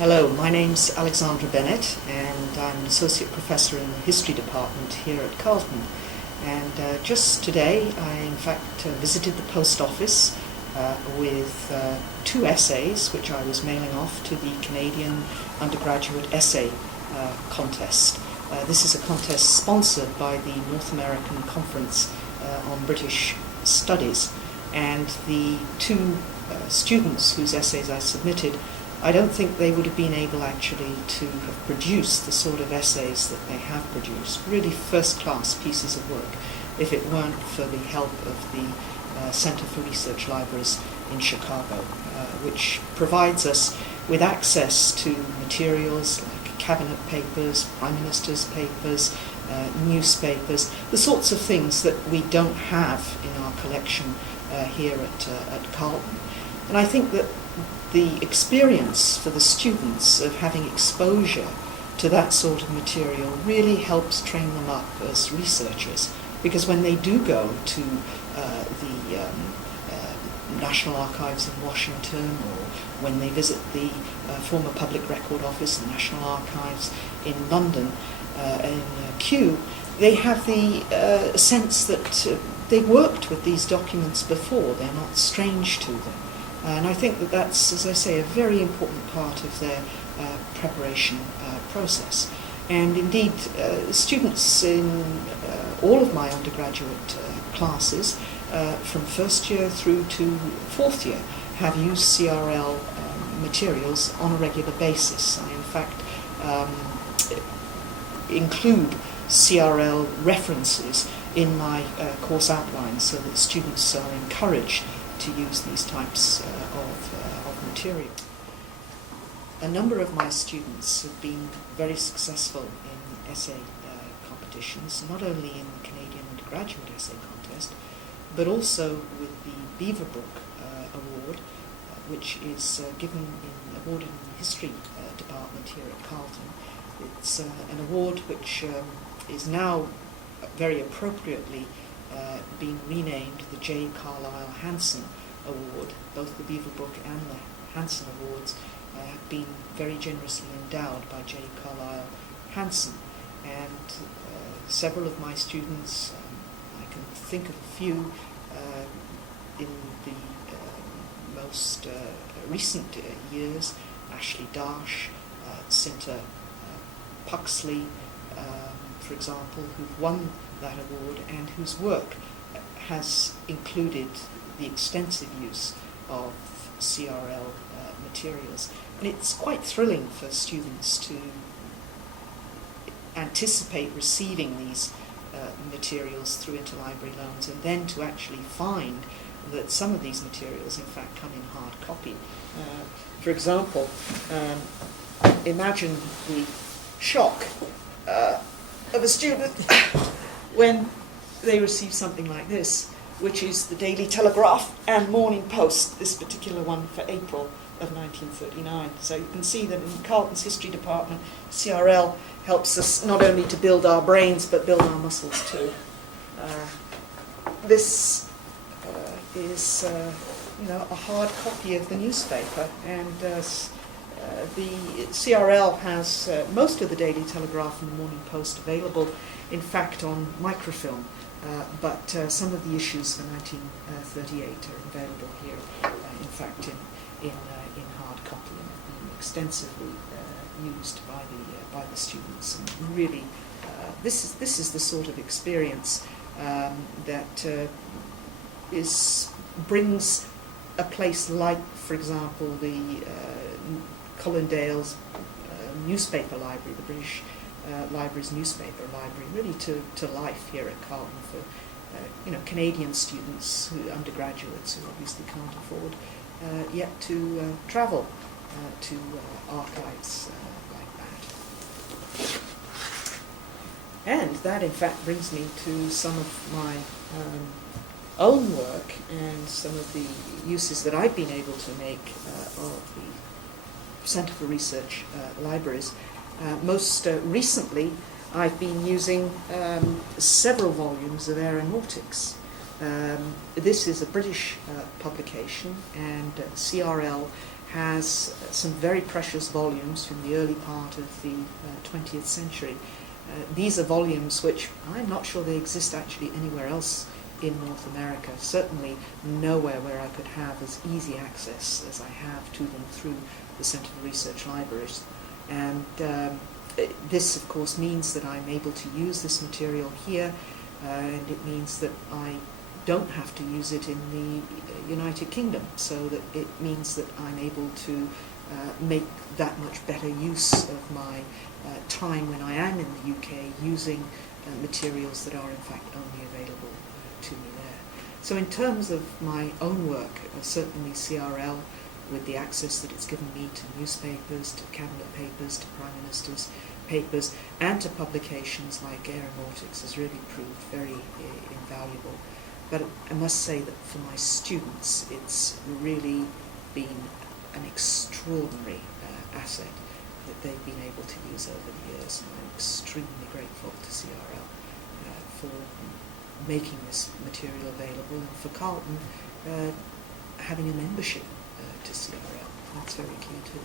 Hello, my name's Alexandra Bennett and I'm an Associate Professor in the History Department here at Carleton. And just today I in fact visited the post office with two essays which I was mailing off to the Canadian Undergraduate Essay Contest. This is a contest sponsored by the North American Conference on British Studies, and the two students whose essays I submitted, I don't think they would have been able actually to have produced the sort of essays that they have produced, really first-class pieces of work, if it weren't for the help of the Center for Research Libraries in Chicago, which provides us with access to materials like cabinet papers, prime minister's papers, newspapers, the sorts of things that we don't have in our collection here at Carleton. And I think that the experience for the students of having exposure to that sort of material really helps train them up as researchers, because when they do go to the National Archives in Washington, or when they visit the former Public Record Office, the National Archives in London, in Kew, they have the sense that they've worked with these documents before, they're not strange to them. And I think that that's, as I say, a very important part of their preparation process. And indeed, students in all of my undergraduate classes, from first year through to fourth year, have used CRL materials on a regular basis. I, in fact, include CRL references in my course outlines so that students are encouraged to use these types of material. A number of my students have been very successful in essay competitions, not only in the Canadian Undergraduate Essay Contest, but also with the Beaverbrook Award, which is awarded in the History Department here at Carleton. It's an award which is now very appropriately being renamed the J. Carlisle Hanson Award. Both the Beaverbrook and the Hanson Awards have been very generously endowed by J. Carlisle Hanson, and several of my students, I can think of a few in the most recent years, Ashley Darsh, Cinta Puxley, for example, who've won that award and whose work has included the extensive use of CRL materials. And it's quite thrilling for students to anticipate receiving these materials through interlibrary loans, and then to actually find that some of these materials in fact come in hard copy. For example, imagine the shock of a student when they receive something like this, which is the Daily Telegraph and Morning Post, this particular one for April of 1939. So you can see that in Carleton's History Department, CRL helps us not only to build our brains, but build our muscles too. This is a hard copy of the newspaper, and the CRL has most of the Daily Telegraph and the Morning Post available, in fact, on microfilm, but some of the issues for 1938 are available here, in fact, in hard copy, and have been extensively used by the students. And really, this is the sort of experience that brings a place like, for example, the Colindale's newspaper library, the British Library's newspaper library, really to life here at Carleton for Canadian students, undergraduates who obviously can't afford yet to travel to archives like that. And that in fact brings me to some of my own work and some of the uses that I've been able to make of the Center for Research Libraries. Most recently, I've been using several volumes of aeronautics. This is a British publication, and CRL has some very precious volumes from the early part of the 20th century. These are volumes which I'm not sure they exist actually anywhere else in North America, certainly nowhere where I could have as easy access as I have to them through the Centre for Research Libraries. And this, of course, means that I'm able to use this material here, and it means that I don't have to use it in the United Kingdom, so that it means that I'm able to make that much better use of my time when I am in the UK using materials that are in fact only available to me there. So in terms of my own work, certainly CRL, with the access that it's given me to newspapers, to cabinet papers, to Prime Minister's papers, and to publications like Aeronautics, has really proved very invaluable. But I must say that for my students, it's really been an extraordinary asset that they've been able to use over the years, and I'm extremely grateful to CRL for making this material available, and for Carlton having a membership to CRL. That's very key too.